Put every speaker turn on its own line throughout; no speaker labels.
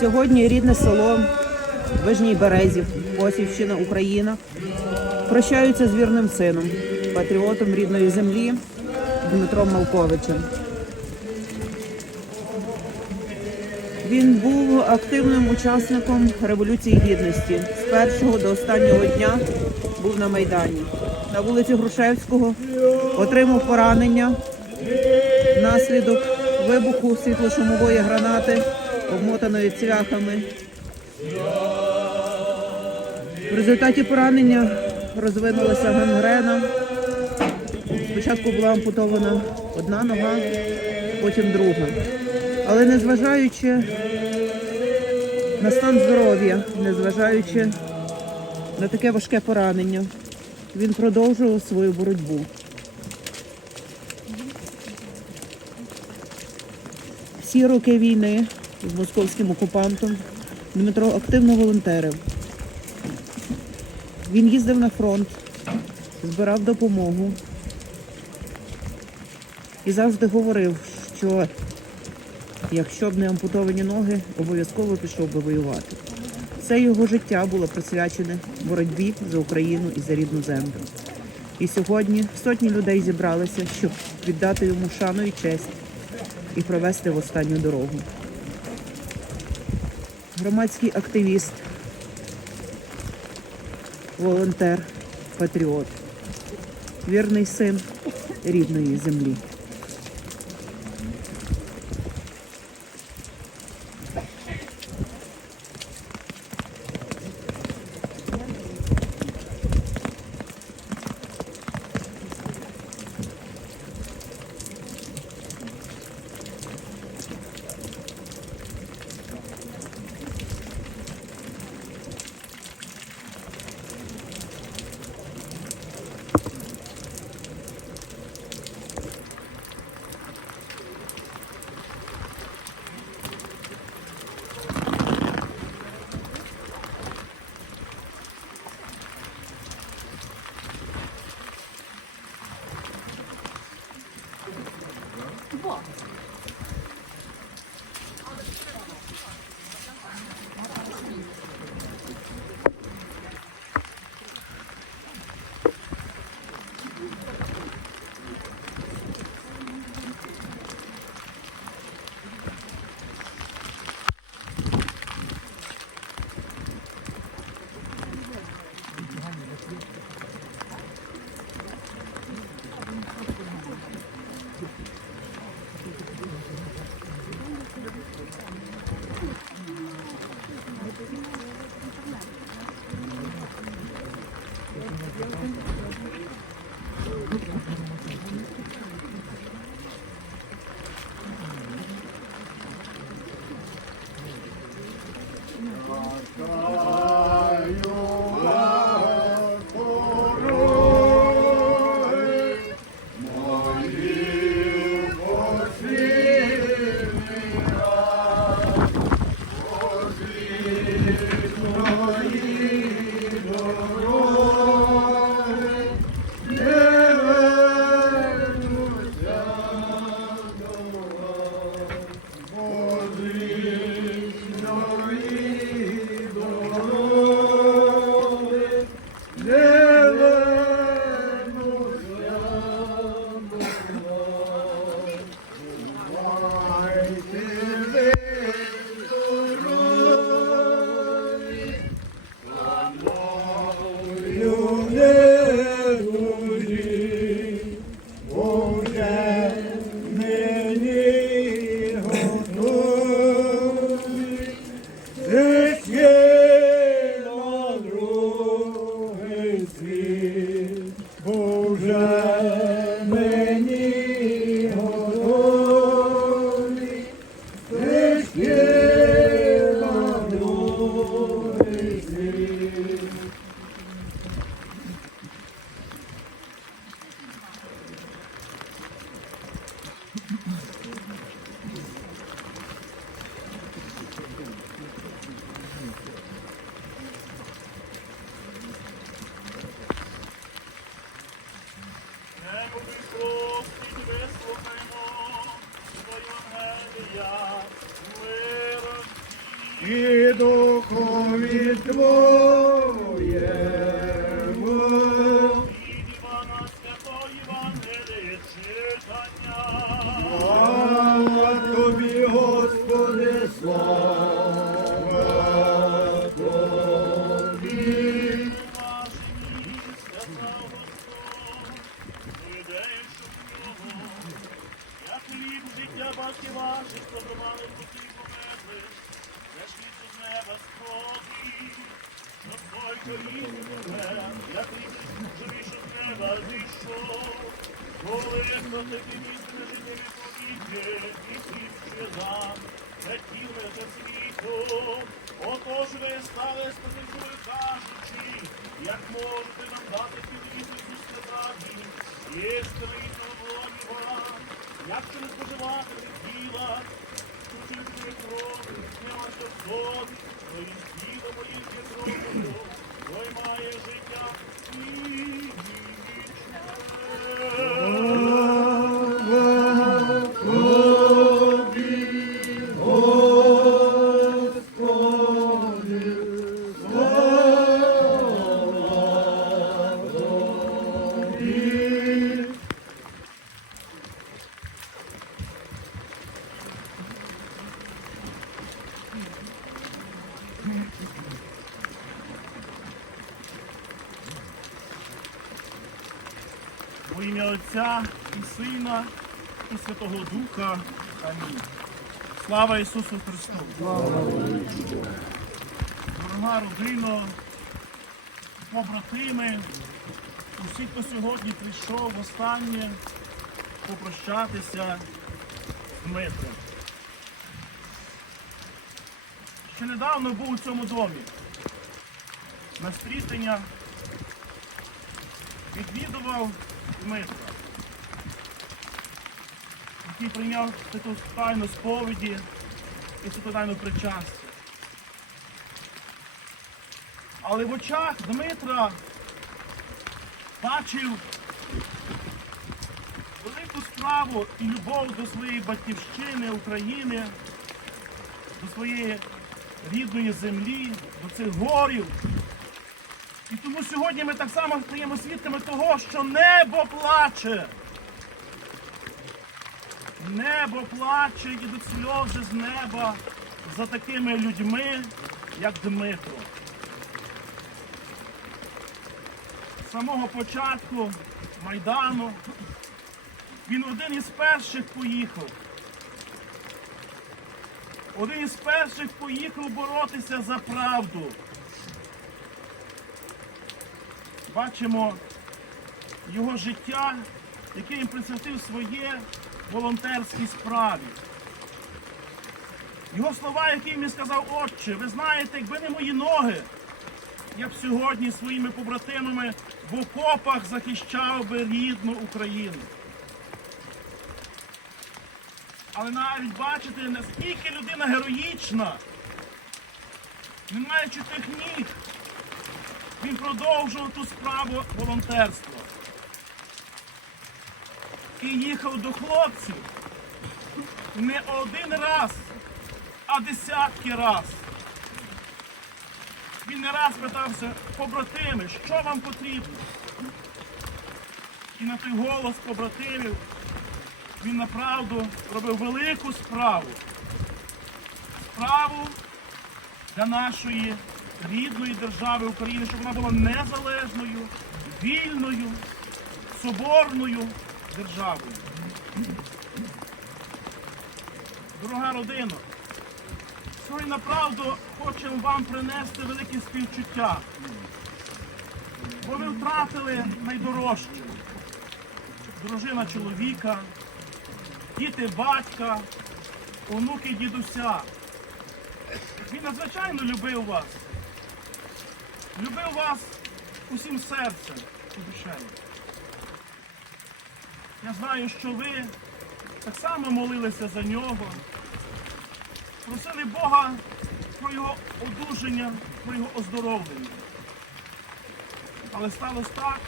Сьогодні рідне село Вижній Березів, Косівщина, Україна. Прощаються з вірним сином, патріотом рідної землі Дмитром Малковичем. Він був активним учасником Революції Гідності. З першого до останнього дня був на Майдані. На вулиці Грушевського отримав поранення внаслідок вибуху світлошумової гранати, обмотаної цвяхами. В результаті поранення розвинулася гангрена. Спочатку була ампутована одна нога, потім друга. Але незважаючи на стан здоров'я, незважаючи на таке важке поранення, він продовжував свою боротьбу. Всі роки війни з московським окупантом Дмитро активно волонтерив. Він їздив на фронт, збирав допомогу і завжди говорив, що якщо б не ампутовані ноги, обов'язково пішов би воювати. Все його життя було присвячене боротьбі за Україну і за рідну землю. І сьогодні сотні людей зібралися, щоб віддати йому шану і честь і провести в останню дорогу. Громадський активіст, волонтер, патріот, вірний син рідної землі.
Oh. 곧 저희 Сина і Святого Духа. Амінь. Слава Ісусу Христу! Дорога родино, побратими, усі, хто сьогодні прийшов останнє попрощатися з Дмитром. Ще недавно був у цьому домі. На стрітення відвідував Дмитра, який прийняв цю тайну сповіді і цю тайну причастя. Але в очах Дмитра бачив велику справу і любов до своєї батьківщини, України, до своєї рідної землі, до цих горів. І тому сьогодні ми так само стаємо свідками того, що небо плаче. Небо плаче, ідуть сльози з неба за такими людьми, як Дмитро. З самого початку Майдану він один із перших поїхав. Один із перших поїхав боротися за правду. бачимо його життя, яке він присвятив своє волонтерській справі. Його слова, які він сказав, Отче, ви знаєте, якби не мої ноги, я б сьогодні своїми побратимами в окопах захищав би рідну Україну. Але навіть бачите, наскільки людина героїчна, не маючи тих ніг, він продовжував ту справу волонтерства. І їхав до хлопців не один раз, а десятки раз. Він не раз питався, побратими, що вам потрібно? І на той голос побратимів він направду робив велику справу. Справу для нашої рідної держави України, щоб вона була незалежною, вільною, соборною державою. Дорога родина, сьогодні направду хочемо вам принести велике співчуття, бо ви втратили найдорожче. Дружина чоловіка, діти батька, онуки дідуся. Він надзвичайно любив вас. Любив вас усім серцем і душею. Я знаю, що ви так само молилися за нього, просили Бога про його одужання, про його оздоровлення. Але сталося так,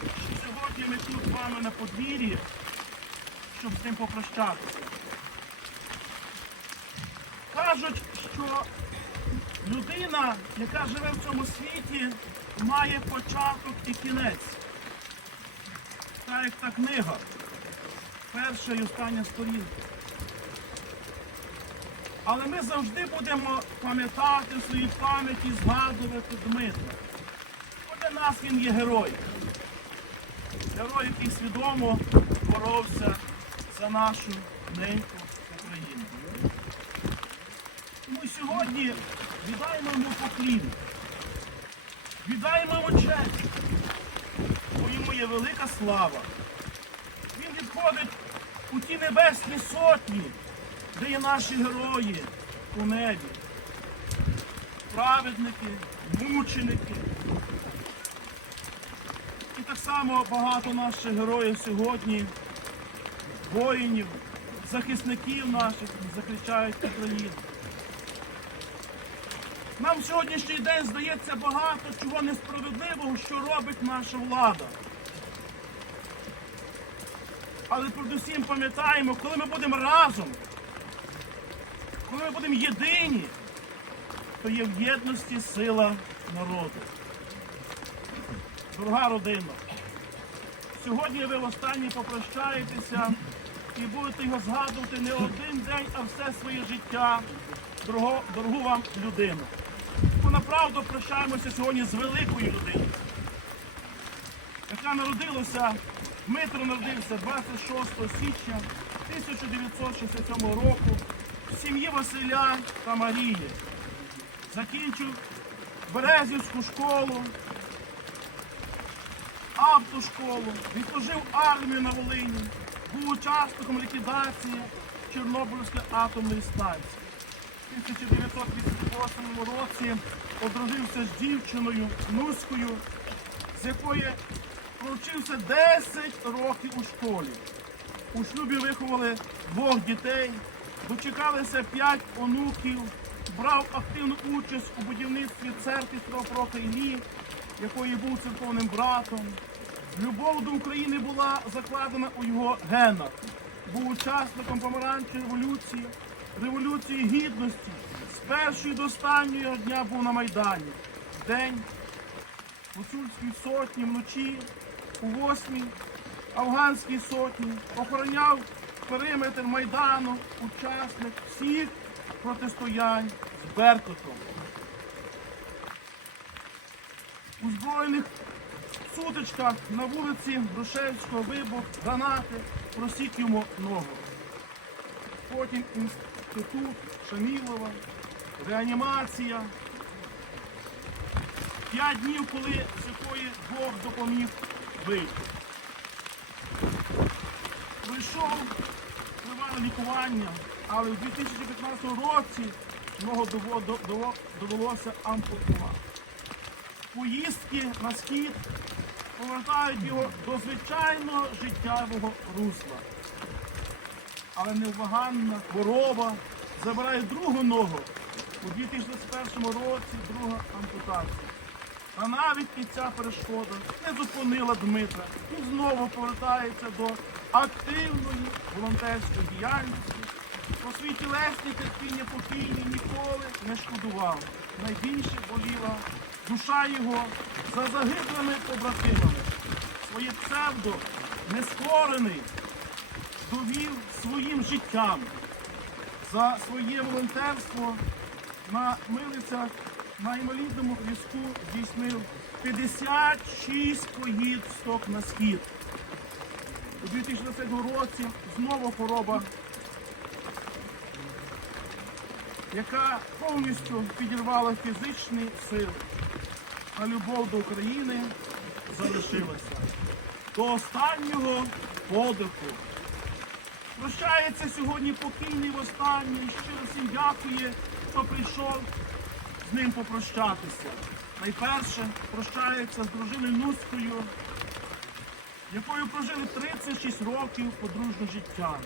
що сьогодні ми тут з вами на подвір'ї, щоб з ним попрощатися. Кажуть, що Людина, яка живе в цьому світі, має початок і кінець. Так як та книга. Перша і остання сторінка. Але ми завжди будемо пам'ятати в своїй пам'яті, згадувати Дмитра. Бо для нас він є герой. Герой, який свідомо боровся за нашу неньку Україну. Тому сьогодні віддаємо йому поклін, віддаємо йому честь, є велика слава. Він відходить у ті небесні сотні, де є наші герої у небі. Праведники, мученики. І так само багато наших героїв сьогодні, воїнів, захисників наших захищають Україну. Нам сьогоднішній день здається багато чого несправедливого, що робить наша влада. Але передусім пам'ятаємо, коли ми будемо разом, коли ми будемо єдині, то є в єдності сила народу. Дорога родина, сьогодні ви востаннє попрощаєтеся і будете його згадувати не один день, а все своє життя, дорого, дорогу вам людину. Бо направду прощаємося сьогодні з великою людиною, яка народилася, Дмитро народився 26 січня 1967 року в сім'ї Василя та Марії. Закінчив Березівську школу, автошколу, відслужив армію на Волині, був учасником ліквідації Чорнобильської атомної станції. У 1988 році одружився з дівчиною Нуською, з якої провчився 10 років у школі. У шлюбі виховали двох дітей, дочекалися п'ять онуків, брав активну участь у будівництві церкви Святого Іллі, якої був церковним братом. Любов до України була закладена у його генах. Був учасником помаранчої революції, революції гідності. З першої до останнього дня був на Майдані. День гуцульській сотні вночі, у восьмій афганській сотні, охороняв периметр Майдану, учасник всіх протистоянь з Беркутом. У збройних сутичках на вулиці Грушевського вибух гранати просік йому ногу. Потім інститут Шамілова, реанімація. П'ять днів, коли з якої Бог допоміг вийти. Прийшов тривале лікування, але в 2015 році ногу довелося ампутувати. Поїздки на схід повертають його до звичайного життєвого русла. Але невбаганна хвороба забирає другу ногу у 2021 році друга ампутація. А навіть і ця перешкода не зупинила Дмитра. Він знову повертається до активної волонтерської діяльності. Про свої тілесні терпіння покійні ніколи не шкодував. Найбільше боліла душа його за загиблими побратимами. Своє псевдо нескорений довів своїм життям за своє волонтерство на милицях на інвалідному візку здійснив 56 поїздок на схід. У 2010 році знову хвороба, яка повністю підірвала фізичні сили, а любов до України залишилася до останнього подиху. Прощається сьогодні покійний востаннє і щиро всім дякує, хто прийшов з ним попрощатися. Найперше прощається з дружиною Нуською, якою прожили 36 років подружнього життя.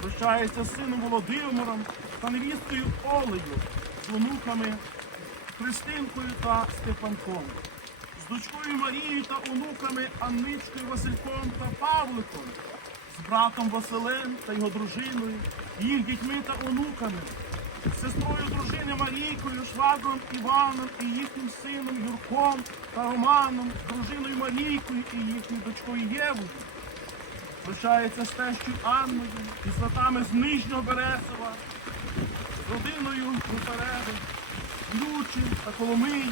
Прощається з сином Володимиром та невісткою Олею, з онуками Христинкою та Степанком, з дочкою Марією та онуками Анничкою Васильком та Павликом, з братом Василем та його дружиною, їх дітьми та онуками, сестрою дружини Марійкою, швагром Іваном і їхнім сином Юрком та Романом, дружиною Марійкою і їхньою дочкою Євою. Прощається з тещою Анною і сватами з Нижнього Бересова, з родиною Гусареви, Ключі та Коломиї,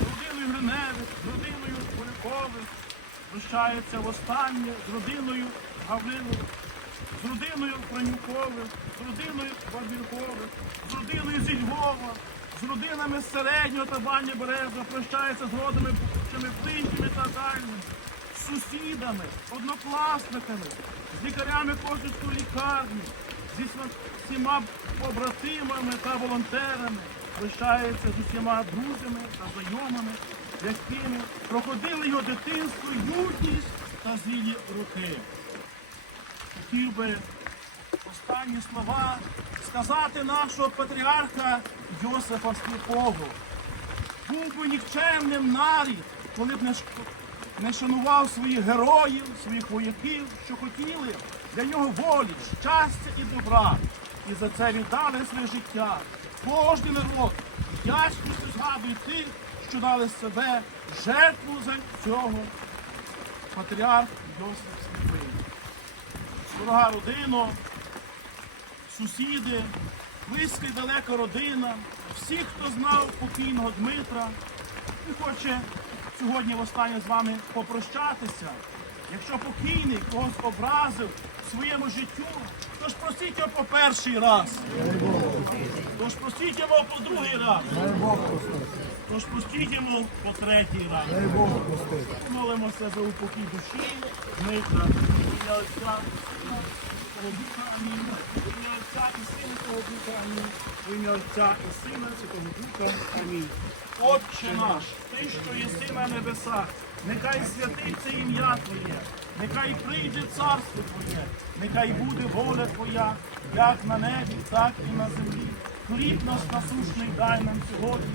з родиною Гриневих, з родиною Полякових. Прощається востаннє з родиною Гаврилових, з родиною Франюкових, з родиною Бабіркових, з родиною зі Львова, з родинами з середнього та баня Береза, прощається з родами Плинькими та дальними, з сусідами, однокласниками, з лікарями Кожицької лікарні, зі всіма побратимами та волонтерами, прощається з усіма друзями та знайомими, якими проходили його дитинство, юність та зрілі роки хотів би останні слова сказати нашого патріарха Йосифа Сліпого. Був би нікчемним нарід, коли б не, шанував своїх героїв, своїх вояків, що хотіли для нього волі, щастя і добра. І за це віддали своє життя. Кожний народ вдячністю згадує тих, що дали себе жертву за цього. Патріарх Йосиф дорога родина, сусіди, близька і далека родина, всі, хто знав покійного Дмитра, і хоче сьогодні востаннє з вами попрощатися. Якщо покійний когось образив своєму життю, то ж простіть його по перший раз. Тож простіть його по другий раз. Тож простіть йому по третій раз. Молимося за упокій душі, Дмитра, ім'я Отця, Духа, Амінь. Ім'я Отця і Сина Святого Духа, Амінь. Ім'я Отця і Сина Святого Духа, Амінь. Отче наш, ти, що єси на небесах, нехай святиться ім'я Твоє, нехай прийде царство Твоє, нехай буде воля Твоя, як на небі, так і на землі. Хліб наш насущний дай нам сьогодні.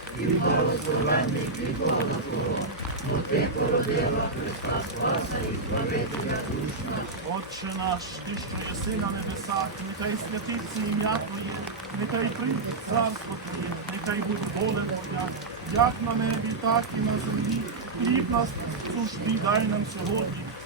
від лукавого. Амінь. Отче наш, ти, що єси на небесах, нехай святиться ім'я Твоє, нехай прийде царство Твоє, нехай буде воля Твоя, як на небі, так і на землі. Хліб нас сушний дай нам сьогодні.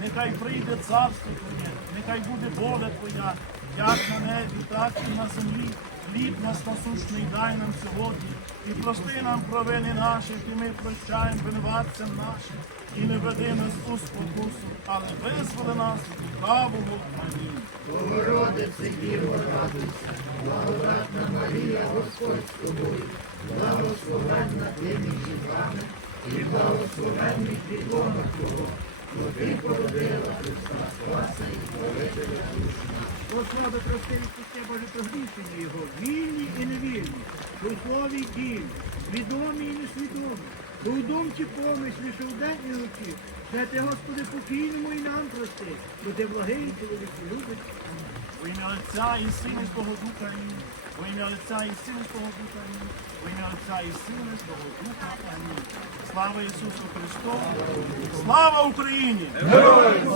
нехай прийде царство Твоє, нехай буде воля Твоя, як на небі, так і на землі. Хліб нас насущний дай нам сьогодні, і прости нам провини наші, які ми прощаємо винуватцям нашим, і не веди нас у спокусу, але визволи нас від лукавого. Амінь.
Господи, прости відпусти Боже прогрішення Його, вільні і невільні, духові і ділі, свідомі і несвідомі, то у думці помислі, що вдень і вночі. Святи, Господи, покійному і нам прости, бо ти благий чоловік любить.
Во ім'я Отця і Сина і Свого Духа Амінь. Во ім'я Отця і Сина Свого Духа Амінь. Во ім'я Отця і Сина Свого Духа Амінь. Слава Ісусу Христу! Слава Україні!
друзі,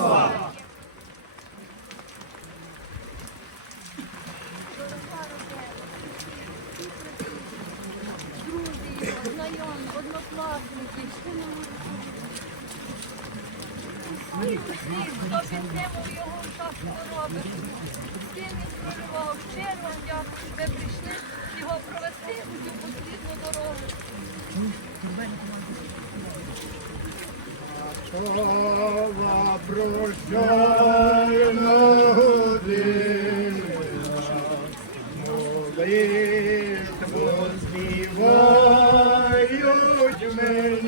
made.